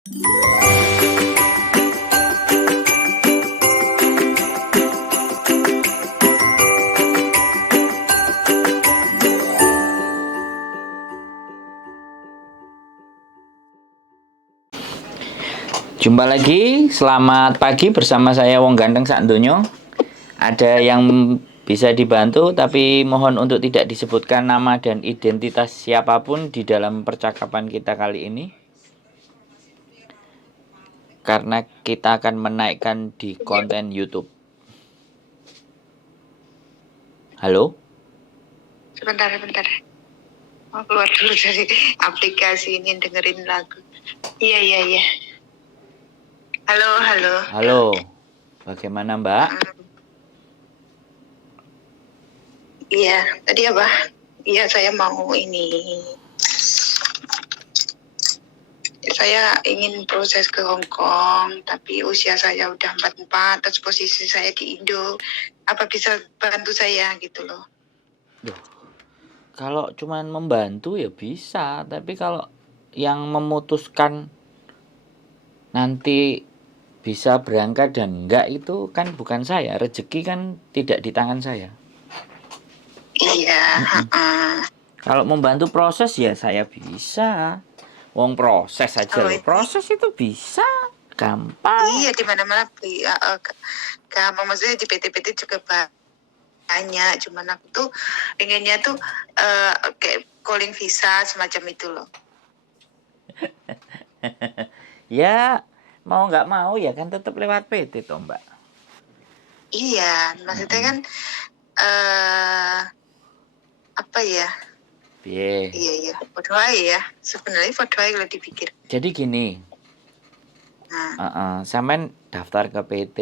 Jumpa lagi, selamat pagi bersama saya Wong Ganteng Sak Donya. Ada yang bisa dibantu, tapi mohon untuk tidak disebutkan nama dan identitas siapapun di dalam percakapan kita kali ini, karena kita akan menaikkan di konten YouTube. Halo? Sebentar. Mau keluar dulu dari aplikasi ini dengerin lagu. Iya. Halo. Bagaimana Mbak? Iya, tadi apa? Iya, saya mau ini. Saya ingin proses ke Hong Kong, tapi usia saya udah 44, terus posisi saya di Indo. Apa bisa bantu saya gitu loh? Kalau cuman membantu ya bisa, tapi kalau yang memutuskan nanti bisa berangkat dan enggak itu kan bukan saya. Rezeki kan tidak di tangan saya. Iya. Kalau membantu proses ya saya bisa. Wong proses aja loh. Proses itu bisa, gampang. Iya, di mana-mana gampang. Maksudnya di PT-PT juga banyak. Cuman aku tuh pengennya tuh kayak calling visa semacam itu loh. Ya mau nggak mau ya kan tetap lewat PT toh Mbak. Iya, maksudnya kan apa ya? Iya. Podwai ya. Sebenarnya podwai kalau dipikir. Jadi gini. Sampean daftar ke PT,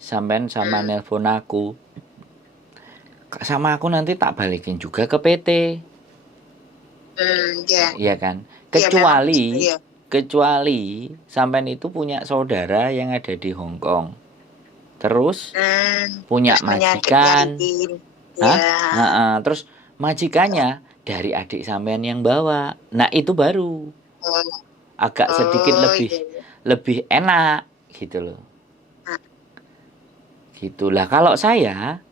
sampean sama nelpon aku. Sama aku nanti tak balikin juga ke PT. Iya kan? Kecuali sampean itu punya saudara yang ada di Hong Kong. Terus punya majikan. Terus majikannya dari adik sampean yang bawa. Nah, itu baru agak sedikit lebih enak gitu loh. Gitulah. Kalau saya,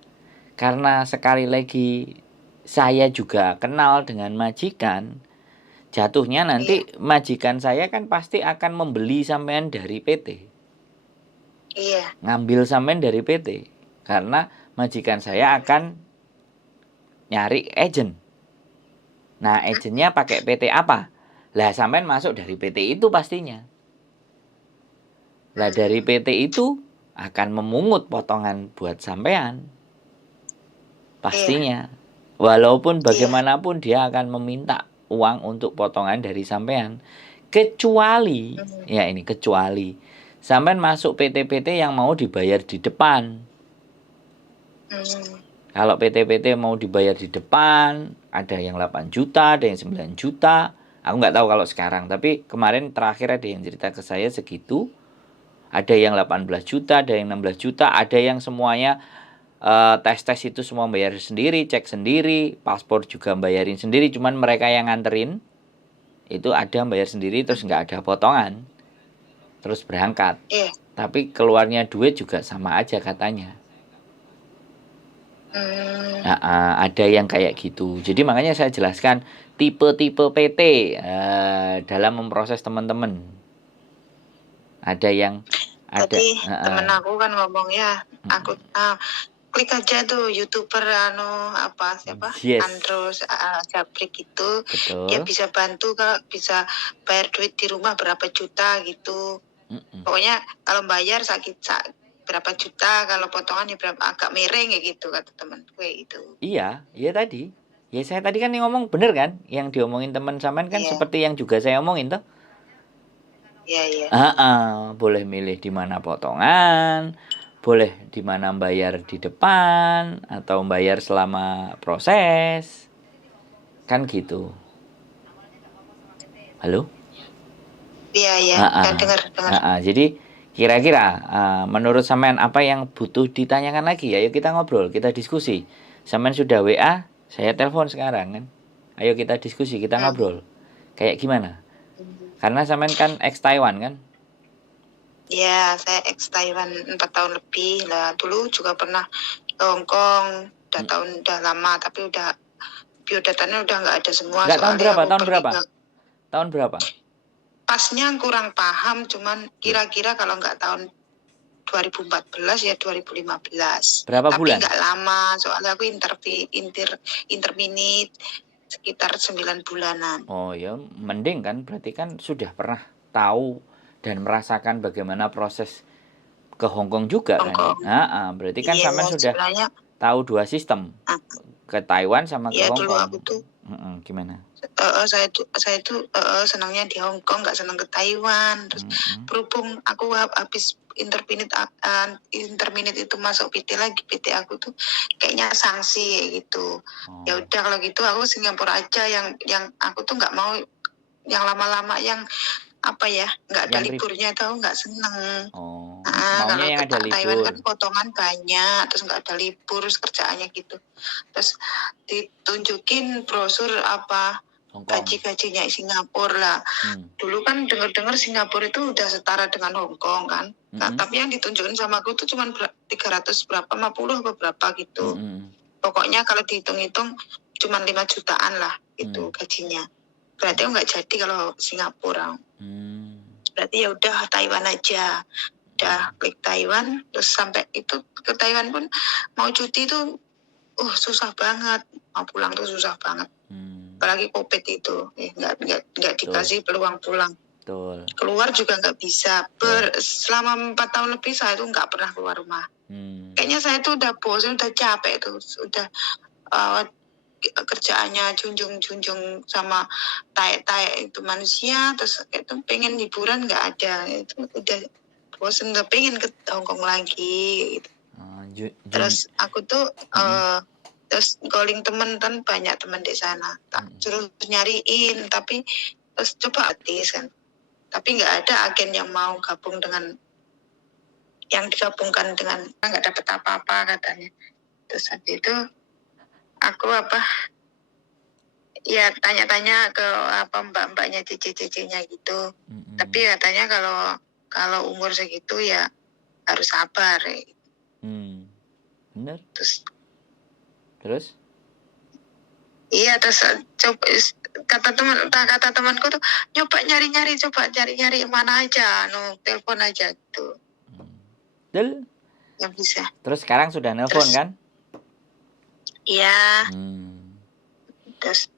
karena sekali lagi saya juga kenal dengan majikan, jatuhnya nanti majikan saya kan pasti akan membeli sampean dari PT. Iya. Ngambil sampean dari PT. Karena majikan saya akan nyari agent. Nah, agentnya pakai PT apa? Lah, sampean masuk dari PT itu pastinya. Lah, dari PT itu akan memungut potongan buat sampean. Pastinya. Walaupun bagaimanapun dia akan meminta uang untuk potongan dari sampean. Kecuali sampean masuk PT-PT yang mau dibayar di depan. Kalau PT-PT mau dibayar di depan, ada yang 8 juta, ada yang 9 juta. Aku nggak tahu kalau sekarang, tapi kemarin terakhir ada yang cerita ke saya segitu. Ada yang 18 juta, ada yang 16 juta, ada yang semuanya tes itu semua bayar sendiri, cek sendiri, paspor juga bayarin sendiri, cuman mereka yang nganterin itu ada bayar sendiri, terus nggak ada potongan, terus berangkat. Tapi keluarnya duit juga sama aja katanya. Ada yang kayak gitu. Jadi makanya saya jelaskan tipe-tipe PT dalam memproses teman-teman. Ada yang tadi temen aku kan ngomongnya, aku klik aja tuh YouTuber Andros Japrik itu. Betul. Dia bisa bantu kalau bisa bayar duit di rumah berapa juta gitu. Pokoknya kalau bayar berapa juta, kalau potongannya berapa, agak miring ya gitu kata teman gue itu. Iya tadi. Ya saya tadi kan ngomong bener kan, yang diomongin teman sampean kan seperti yang juga saya omongin toh. Iya. Boleh milih di mana potongan, boleh di mana bayar di depan atau bayar selama proses. Kan gitu. Halo? Iya. Dengar. Jadi kira-kira menurut sampean apa yang butuh ditanyakan lagi? Ayo kita ngobrol, kita diskusi. Sampean sudah WA, saya telepon sekarang kan. Ayo kita diskusi, kita ngobrol. Kayak gimana? Karena sampean kan ex Taiwan kan? Ya, saya ex Taiwan 4 tahun lebih lah. Dulu juga pernah ke Hong Kong, udah lama, tapi udah biodatannya udah nggak ada semua. Enggak, tahun Soalnya berapa? aku Tahun pergi berapa? ke Tahun berapa? pasnya kurang paham, cuman kira-kira kalau nggak tahun 2014 ya 2015. Berapa Tapi bulan? nggak lama, soalnya aku interminate sekitar 9 bulanan. Oh ya, mending kan, berarti kan sudah pernah tahu dan merasakan bagaimana proses ke Hong Kong juga Hong kan? Kong. Berarti kan Iya, sampean sudah sebenarnya tahu 2 sistem, ke Taiwan sama ke ya Hong dulu Kong. aku tuh Gimana? saya tuh senangnya di Hong Kong, nggak senang ke Taiwan. Terus berhubung aku habis interminate itu masuk PT lagi, PT aku tuh kayaknya sanksi gitu. Ya udah kalau gitu aku Singapura aja, yang aku tuh nggak mau yang lama-lama, yang apa ya, nggak ada liburnya, tahu, nggak seneng. Maunya Kalau yang ke ada Taiwan libur. kan potongan banyak, terus nggak ada libur, terus kerjaannya gitu. Terus ditunjukin brosur apa gaji-gajinya Singapura lah. Dulu kan dengar-dengar Singapura itu udah setara dengan Hong Kong kan. Tapi yang ditunjukin sama aku tuh cuma 300 berapa, 50 atau berapa gitu. Pokoknya kalau dihitung-hitung cuma 5 jutaan lah itu gajinya. Berarti nggak jadi kalau Singapura. Berarti ya udah Taiwan aja. Udah klik Taiwan, terus sampai itu ke Taiwan pun mau cuti tuh susah banget. Mau pulang tuh susah banget. Apalagi COVID itu, nggak dikasih peluang pulang. Betul. Keluar juga nggak bisa. Selama 4 tahun lebih saya tuh nggak pernah keluar rumah. Kayaknya saya tuh udah bosan, udah capek tuh, udah kerjaannya junjung sama tai itu manusia, terus itu pengen hiburan nggak ada, itu udah bosan, nggak pengen ke Hong Kong lagi gitu. Terus aku tuh terus calling temen kan, banyak temen di sana, terus nyariin, tapi terus coba artis kan, tapi nggak ada agen yang mau gabung dengan yang digabungkan dengan, nggak dapet apa-apa katanya. Terus habis itu aku ya tanya-tanya ke mbak-mbaknya, cici-cicinya gitu. Tapi katanya kalau umur segitu ya harus sabar. Bener. Terus? Iya, terus coba kata temanku tuh, coba nyari-nyari mana aja, telepon aja gitu. Betul. Yang bisa. Terus sekarang sudah nelpon kan? Iya. Terus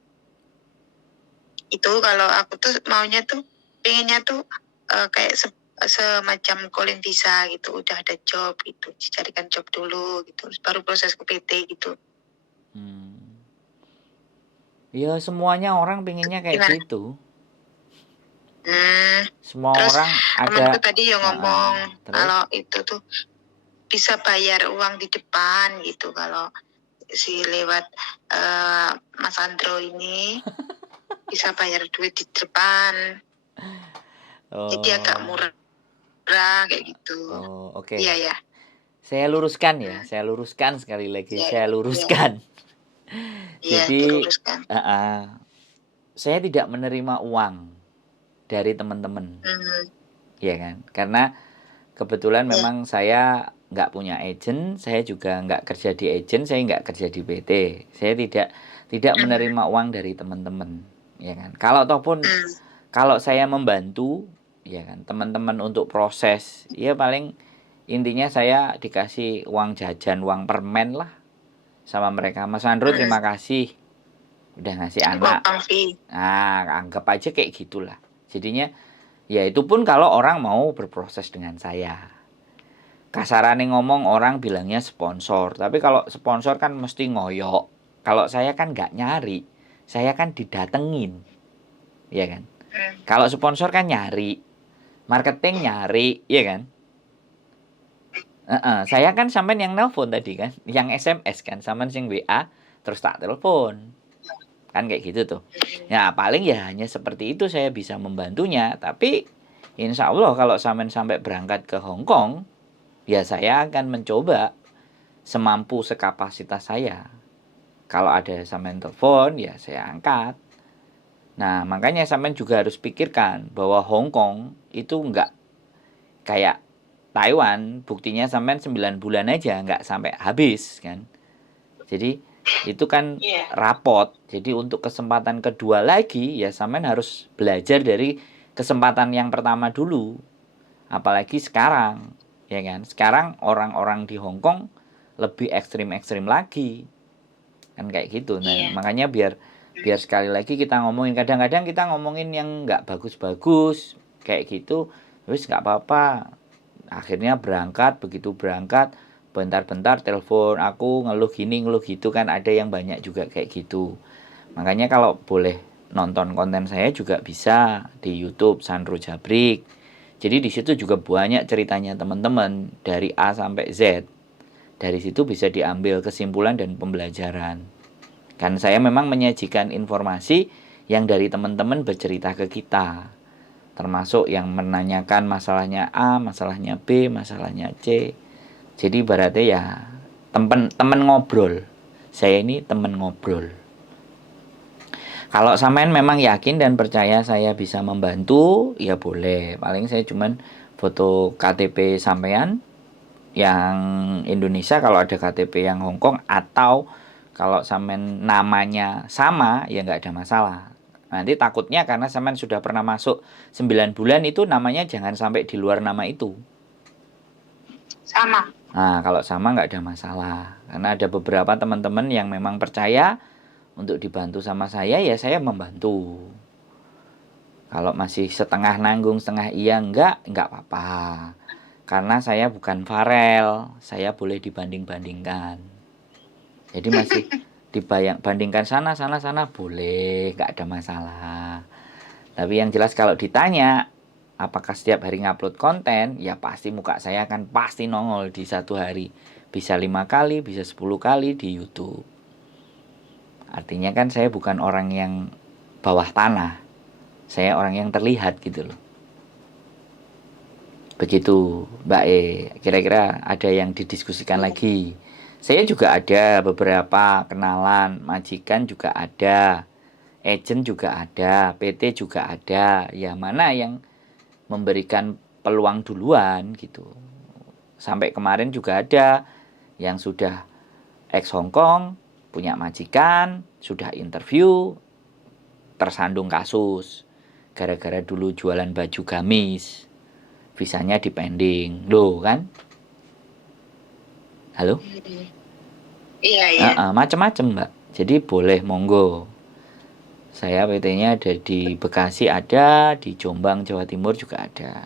itu kalau aku tuh maunya tuh, pengennya tuh kayak semacam calling visa gitu, udah ada job gitu, dicarikan job dulu gitu, baru proses ke PT gitu. Ya semuanya orang pengennya kayak gitu. Semua terus orang ada. Temanku tadi yang ngomong kalau itu tuh bisa bayar uang di depan gitu, kalau si lewat Mas Andro ini bisa bayar duit di depan. Jadi agak murah kayak gitu. Oke. Iya ya. Saya luruskan sekali lagi. Saya luruskan. Jadi saya tidak menerima uang dari teman-teman. Iya kan? Karena kebetulan memang saya nggak punya agent, saya juga nggak kerja di agent, saya nggak kerja di PT. Saya tidak menerima uang dari teman-teman, ya kan? Kalau saya membantu, ya kan, teman-teman untuk proses, ya paling intinya saya dikasih uang jajan, uang permen lah sama mereka. Mas Andro terima kasih udah ngasih anak. Anggap aja kayak gitulah. Jadinya ya itu pun kalau orang mau berproses dengan saya. Kasarane ngomong orang bilangnya sponsor, tapi kalau sponsor kan mesti ngoyok. Kalau saya kan nggak nyari, saya kan didatengin, ya kan. Kalau sponsor kan nyari, marketing nyari, ya kan. Saya kan sampean yang nelpon tadi kan, yang SMS kan, sampean sing WA terus tak telepon. Kan kayak gitu tuh. Ya paling ya hanya seperti itu saya bisa membantunya, tapi insya Allah kalau sampai berangkat ke Hong Kong, ya saya akan mencoba semampu sekapasitas saya. Kalau ada sampean telepon, ya saya angkat. Nah, makanya sampean juga harus pikirkan bahwa Hong Kong itu nggak kayak Taiwan, buktinya sampean 9 bulan aja nggak sampai habis kan. Jadi itu kan rapot. Jadi untuk kesempatan kedua lagi ya sampean harus belajar dari kesempatan yang pertama dulu. Apalagi sekarang, ya kan? Sekarang orang-orang di Hong Kong lebih ekstrim-ekstrim lagi. Kan kayak gitu. Nah, makanya biar sekali lagi kita ngomongin, kadang-kadang kita ngomongin yang nggak bagus-bagus kayak gitu, terus nggak apa-apa. Akhirnya berangkat, begitu berangkat bentar-bentar telepon aku ngeluh gini ngeluh gitu, kan ada yang banyak juga kayak gitu. Makanya kalau boleh nonton konten saya juga bisa di YouTube Sandro Jabrik. Jadi di situ juga banyak ceritanya teman-teman dari A sampai Z. Dari situ bisa diambil kesimpulan dan pembelajaran. Kan saya memang menyajikan informasi yang dari teman-teman bercerita ke kita, termasuk yang menanyakan masalahnya A, masalahnya B, masalahnya C. Jadi ibaratnya ya temen ngobrol. Saya ini temen ngobrol. Kalau sampean memang yakin dan percaya saya bisa membantu, ya boleh. Paling saya cuman foto KTP sampean yang Indonesia, kalau ada KTP yang Hong Kong, atau kalau sampean namanya sama ya nggak ada masalah. Nanti takutnya karena sampean sudah pernah masuk 9 bulan itu namanya jangan sampai di luar nama itu. Sama. Nah, kalau sama nggak ada masalah. Karena ada beberapa teman-teman yang memang percaya untuk dibantu sama saya, ya saya membantu. Kalau masih setengah nanggung, setengah iya enggak apa-apa. Karena saya bukan Farel, saya boleh dibanding-bandingkan. Jadi masih bandingkan sana boleh, nggak ada masalah. Tapi yang jelas kalau ditanya apakah setiap hari ngupload konten, ya pasti muka saya akan pasti nongol di satu hari. Bisa 5 kali, bisa 10 kali di YouTube. Artinya kan saya bukan orang yang bawah tanah. Saya orang yang terlihat gitu loh. Begitu Mbak E. Kira-kira ada yang didiskusikan lagi. Saya juga ada beberapa kenalan, majikan juga ada, agent juga ada, PT juga ada. Ya mana yang memberikan peluang duluan gitu. Sampai kemarin juga ada yang sudah ex Hong Kong, punya majikan, sudah interview, tersandung kasus. Gara-gara dulu jualan baju gamis, visanya dipending. Loh kan? Halo? Iya. Macam-macam Mbak. Jadi boleh monggo. Saya PT-nya ada di Bekasi, ada di Jombang, Jawa Timur juga ada.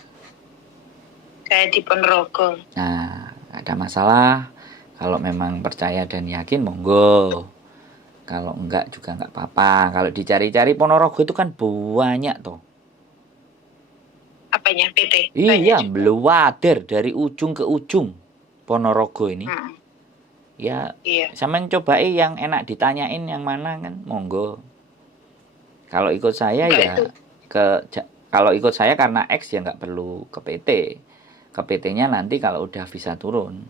Kayak di Ponorogo. Nah, ada masalah. Kalau memang percaya dan yakin, monggo. Kalau enggak juga enggak apa-apa. Kalau dicari-cari Ponorogo itu kan banyak toh. Apanya PT? Iya, beluwader dari ujung ke ujung Ponorogo ini. Ya, sama cobain yang enak ditanyain yang mana kan, monggo. Kalau ikut saya ya kalau ikut saya karena X ya nggak perlu ke PT. Ke PT-nya nanti kalau udah visa turun.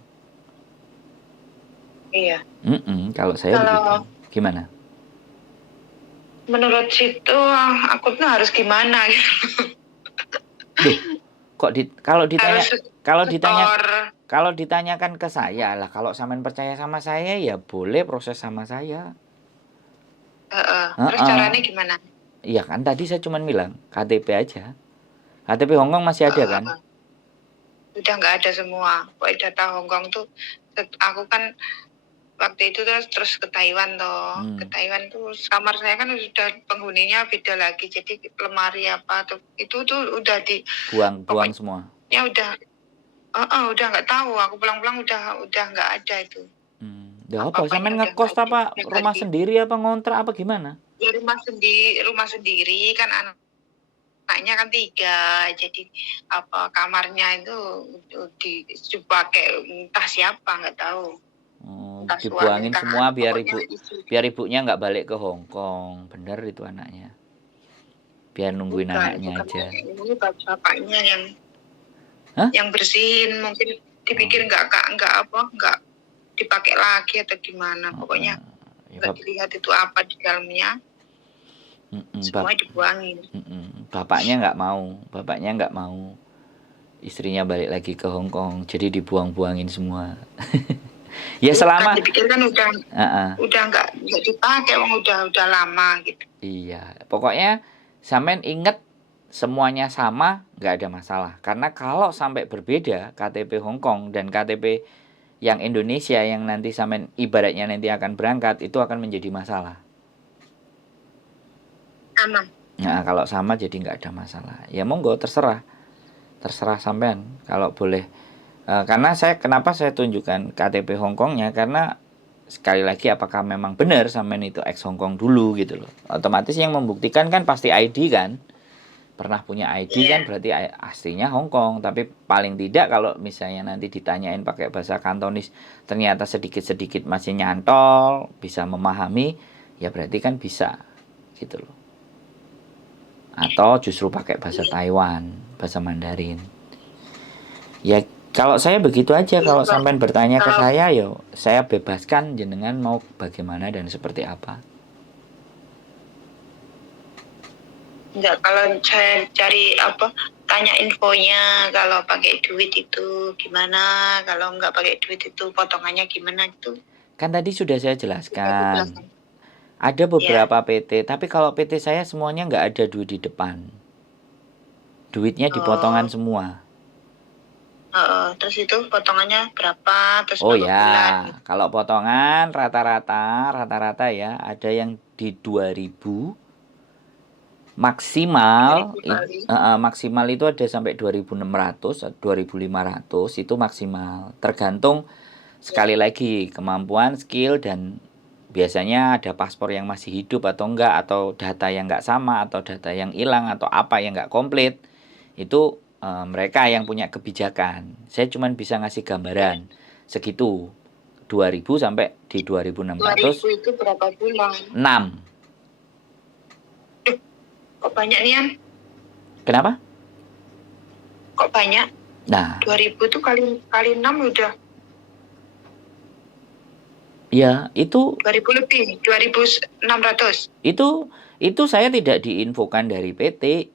Iya. Kalau saya begitu. Gimana? Menurut situ aku tuh harus gimana gitu. Loh, kok kalau ditanyakan ke saya lah, kalau sampean percaya sama saya ya boleh proses sama saya. Terus caranya gimana? Iya kan tadi saya cuma bilang KTP aja. KTP Hongkong masih ada kan? Udah nggak ada semua. Pokoknya data Hongkong tuh aku kan waktu itu terus ke Taiwan toh. Ke Taiwan tuh kamar saya kan sudah penghuninya beda lagi. Jadi lemari apa tuh itu tuh udah buang semua. Ya udah nggak tahu. Aku pulang-pulang udah nggak ada itu. Ya apa? Sampean ngekos apa rumah sendiri apa ngontrak apa gimana? Ya rumah sendiri kan anaknya kan 3, jadi apa kamarnya itu dipakai entah siapa nggak tahu. Dibuangin semua biar ibunya nggak balik ke Hong Kong. Bener itu anaknya. Biar nungguin anaknya aja. Ini bapaknya yang bersihin, mungkin dipikir nggak dipakai lagi atau gimana. Pokoknya nggak dilihat itu apa di dalamnya. Semua dibuangin. Bapaknya nggak mau. Istrinya balik lagi ke Hong Kong, jadi dibuang-buangin semua. Ya selama dipikir kan udah nggak dipakai, udah lama gitu. Iya, pokoknya sampean inget semuanya sama, nggak ada masalah. Karena kalau sampai berbeda KTP Hong Kong dan KTP yang Indonesia yang nanti sampean ibaratnya nanti akan berangkat, itu akan menjadi masalah. Sama. Nah, kalau sama jadi nggak ada masalah. Ya monggo, terserah sampean kalau boleh. Karena kenapa saya tunjukkan KTP Hong Kongnya, karena sekali lagi apakah memang benar sampean itu ex Hong Kong dulu gitu loh. Otomatis yang membuktikan kan pasti ID kan. Pernah punya ID kan berarti aslinya Hong Kong. Tapi paling tidak kalau misalnya nanti ditanyain pakai bahasa Kantonis ternyata sedikit-sedikit masih nyantol, bisa memahami, ya berarti kan bisa gitu loh. Atau justru pakai bahasa Taiwan, bahasa Mandarin. Ya kalau saya begitu aja, kalau sampean bertanya ke saya, yo saya bebaskan jenengan mau bagaimana dan seperti apa. Enggak, kalau saya cari tanya infonya, kalau pakai duit itu gimana, kalau nggak pakai duit itu potongannya gimana gitu. Kan tadi sudah saya jelaskan. Ada beberapa PT, tapi kalau PT saya semuanya nggak ada duit di depan. Duitnya dipotongan semua. Terus itu potongannya berapa? Terus oh berapa ya, bulan? Kalau potongan rata-rata ya ada yang di 2000. Maksimal maksimal itu ada sampai 2.600, 2.500 itu maksimal. Tergantung sekali lagi kemampuan, skill, dan biasanya ada paspor yang masih hidup atau enggak, atau data yang enggak sama, atau data yang hilang, atau apa yang enggak komplit. Itu mereka yang punya kebijakan. Saya cuma bisa ngasih gambaran segitu, 2.000 sampai di 2.600. 2.000 itu berapa bulan? 6. Kok banyak nih, An? Kenapa? Kok banyak? Nah, 2.000 itu kali 6 udah. Ya, itu 2.000 lebih, 2.600. Itu saya tidak diinfokan dari PT.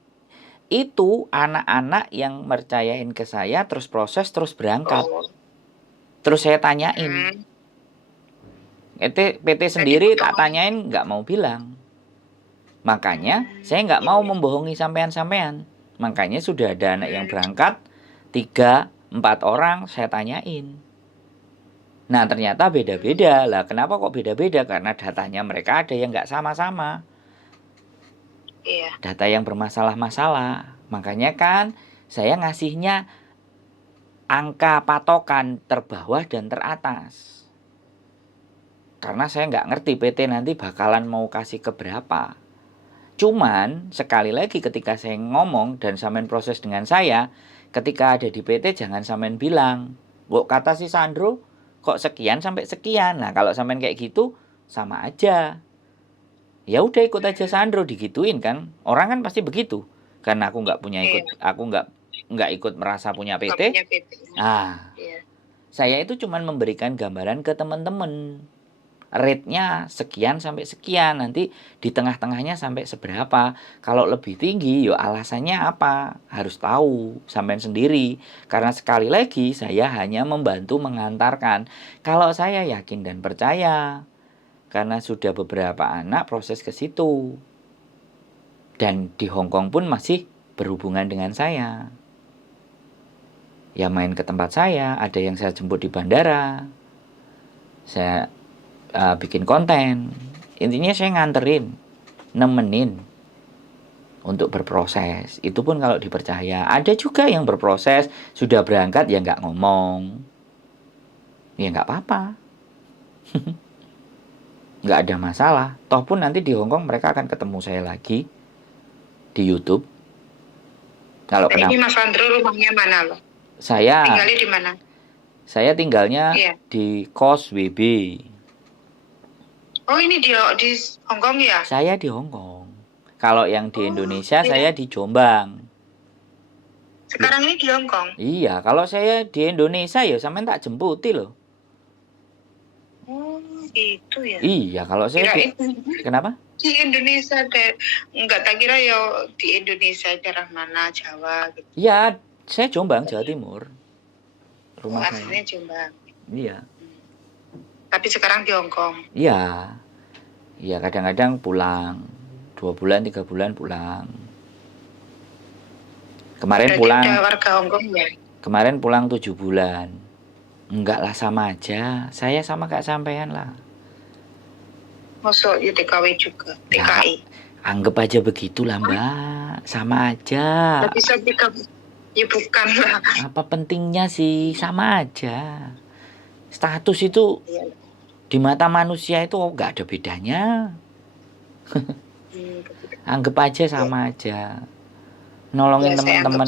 Itu anak-anak yang mercayain ke saya, terus proses, terus berangkat. Terus saya tanyain. PT sendiri tak tanyain, nggak mau bilang. Makanya saya nggak mau membohongi sampean-sampean. Makanya sudah ada anak yang berangkat 3-4 orang saya tanyain. Nah ternyata beda-beda lah. Kenapa kok beda-beda? Karena datanya mereka ada yang nggak sama-sama. Data yang bermasalah-masalah. Makanya kan saya ngasihnya angka patokan terbawah dan teratas. Karena saya nggak ngerti PT nanti bakalan mau kasih ke berapa. Cuman sekali lagi ketika saya ngomong dan sampean proses dengan saya, ketika ada di PT jangan sampean bilang, "Kok kata si Sandro kok sekian sampai sekian." Nah, kalau sampean kayak gitu sama aja. Ya udah ikut aja Sandro, digituin kan. Orang kan pasti begitu. Karena aku nggak punya aku nggak ikut merasa punya PT. Saya itu cuman memberikan gambaran ke teman-teman. Rate-nya sekian sampai sekian, nanti di tengah-tengahnya sampai seberapa. Kalau lebih tinggi, yo alasannya apa? Harus tahu sampean sendiri. Karena sekali lagi saya hanya membantu mengantarkan. Kalau saya yakin dan percaya, karena sudah beberapa anak proses ke situ. Dan di Hong Kong pun masih berhubungan dengan saya. Ya main ke tempat saya, ada yang saya jemput di bandara. Saya bikin konten. Intinya saya nganterin, nemenin untuk berproses. Itu pun kalau dipercaya. Ada juga yang berproses sudah berangkat ya nggak ngomong, ya nggak apa-apa. Nggak ada masalah. Toh pun nanti di Hong Kong mereka akan ketemu saya lagi di YouTube. Kalau ini Mas Sandro rumahnya mana loh? Saya tinggalnya di mana? Saya tinggalnya di kos WB. Oh ini di Hong Kong ya? Saya di Hong Kong. Kalau yang di Indonesia saya di Jombang. Sekarang ini di Hong Kong? Iya, kalau saya di Indonesia ya sampean tak jemputi loh. Oh gitu ya? Iya, kalau saya kenapa? Di Indonesia deh. Enggak, tak kira ya di Indonesia daerah mana, Jawa gitu. Ya, saya Jombang, Jawa Timur. Rumah aslinya Jombang. Iya. Tapi sekarang di Hong Kong. Iya. Iya, kadang-kadang pulang 2 bulan 3 bulan pulang. Kemarin Berarti pulang. Udah warga Hong Kong ya? Kemarin pulang 7 bulan. Enggak lah, sama aja. Saya sama kayak sampean lah. Masuk ya TKW juga, TKI. Ya, anggap aja begitulah Mbak, sama aja. Tapi saya ya bukan lah. Apa pentingnya sih, sama aja. Status itu Iya. di mata manusia itu nggak ada bedanya. Anggap aja sama aja. Nolongin teman-teman,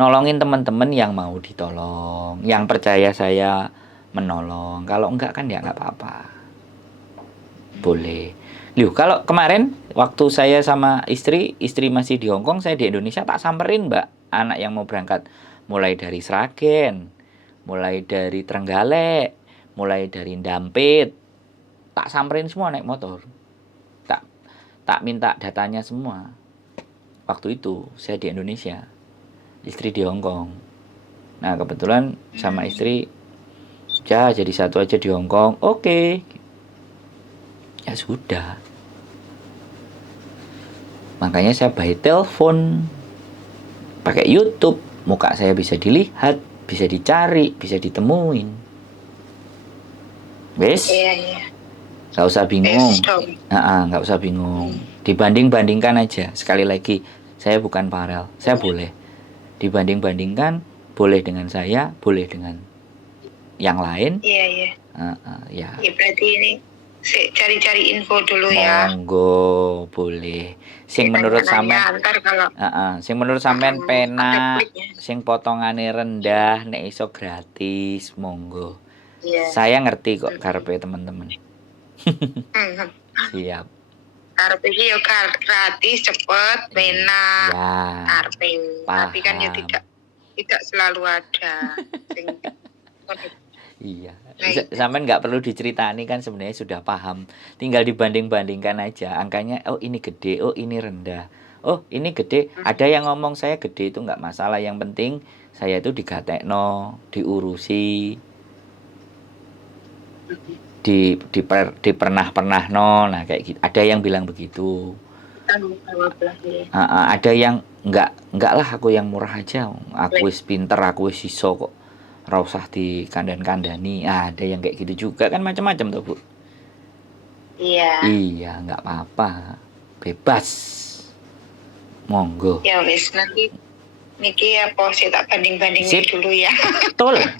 nolongin teman-teman yang mau ditolong, yang percaya saya menolong. Kalau enggak kan ya nggak apa-apa. Boleh. Loh, kalau kemarin waktu saya sama istri masih di Hong Kong, saya di Indonesia, tak samperin Mbak anak yang mau berangkat, mulai dari Sragen, mulai dari Trenggalek, mulai dari Dampit, tak samperin semua naik motor, tak minta datanya semua. Waktu itu saya di Indonesia, istri di Hong Kong. Nah kebetulan sama istri ya jadi satu aja di Hong Kong. Oke. Ya sudah. Makanya saya by telepon, pakai YouTube, muka saya bisa dilihat, bisa dicari, bisa ditemuin. Wes? Iya. Gak usah bingung. Gak usah bingung. Dibanding-bandingkan aja. Sekali lagi, saya bukan Farel. Saya boleh. Dibanding-bandingkan, boleh dengan saya, boleh dengan yang lain. Iya. Ya. Ya berarti ini cari-cari info dulu ya. Monggo, boleh. Sing menurut sampean, sing menurut sampean penak, sing potongane rendah, nek iso gratis, monggo. Yeah. Saya ngerti kok karepe teman-teman. Siap. Karepe iki yo gratis, cepet, penak. Ya. Karepe. Tapi kan ya tidak selalu ada. Iya. Sampean nggak perlu diceritani kan, sebenarnya sudah paham. Tinggal dibanding-bandingkan aja. Angkanya, oh ini gede, oh ini rendah. Oh ini gede. Ada yang ngomong saya gede itu nggak masalah. Yang penting saya itu digatekno, diurusi, dipernah no. Nah kayak gitu. Ada yang bilang begitu. Ada yang enggak lah, aku yang murah aja. Aku wis pinter, aku wis iso kok. Ora usah dikandan-kandani. Ada yang kayak gitu juga kan, macam-macam tuh Bu. Iya. Iya, enggak apa-apa. Bebas. Monggo. Ya wis, nanti niki apa sih tak banding-bandingin dulu ya.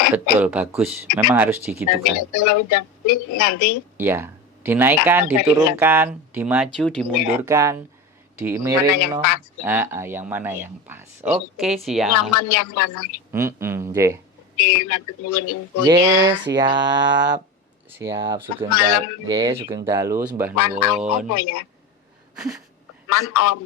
Betul, bagus. Memang harus digitukan. Kalau udah klik nanti. Ya, dinaikkan, diturunkan, dimaju, dimundurkan, dimiring no. Yang mana yang pas. Oke, siap. Nyaman yang mana? Nggih. Infonya. Siap. Sugeng dalu sembah nuwun. Man on.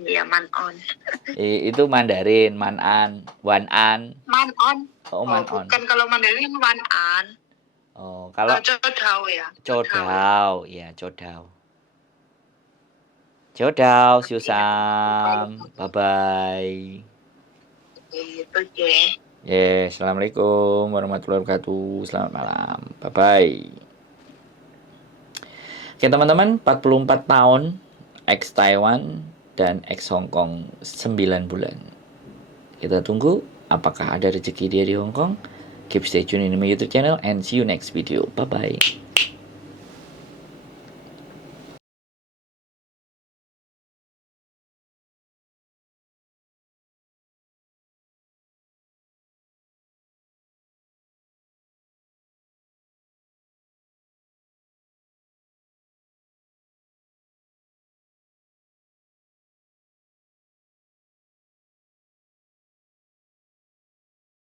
Itu Mandarin, manan, wanan. Man on. Oh, man on. Bukan, kalau Mandarin wanan. Oh, kalau Codau ya. Codau, ya codau. Codau, siusam. Bye-bye. Itu je. Yes, assalamualaikum warahmatullahi wabarakatuh. Selamat malam. Bye-bye. Oke teman-teman, 44 tahun, ex Taiwan dan ex Hong Kong 9 bulan. Kita tunggu apakah ada rezeki dia di Hong Kong. Keep stay tune in my YouTube channel and see you next video. Bye-bye.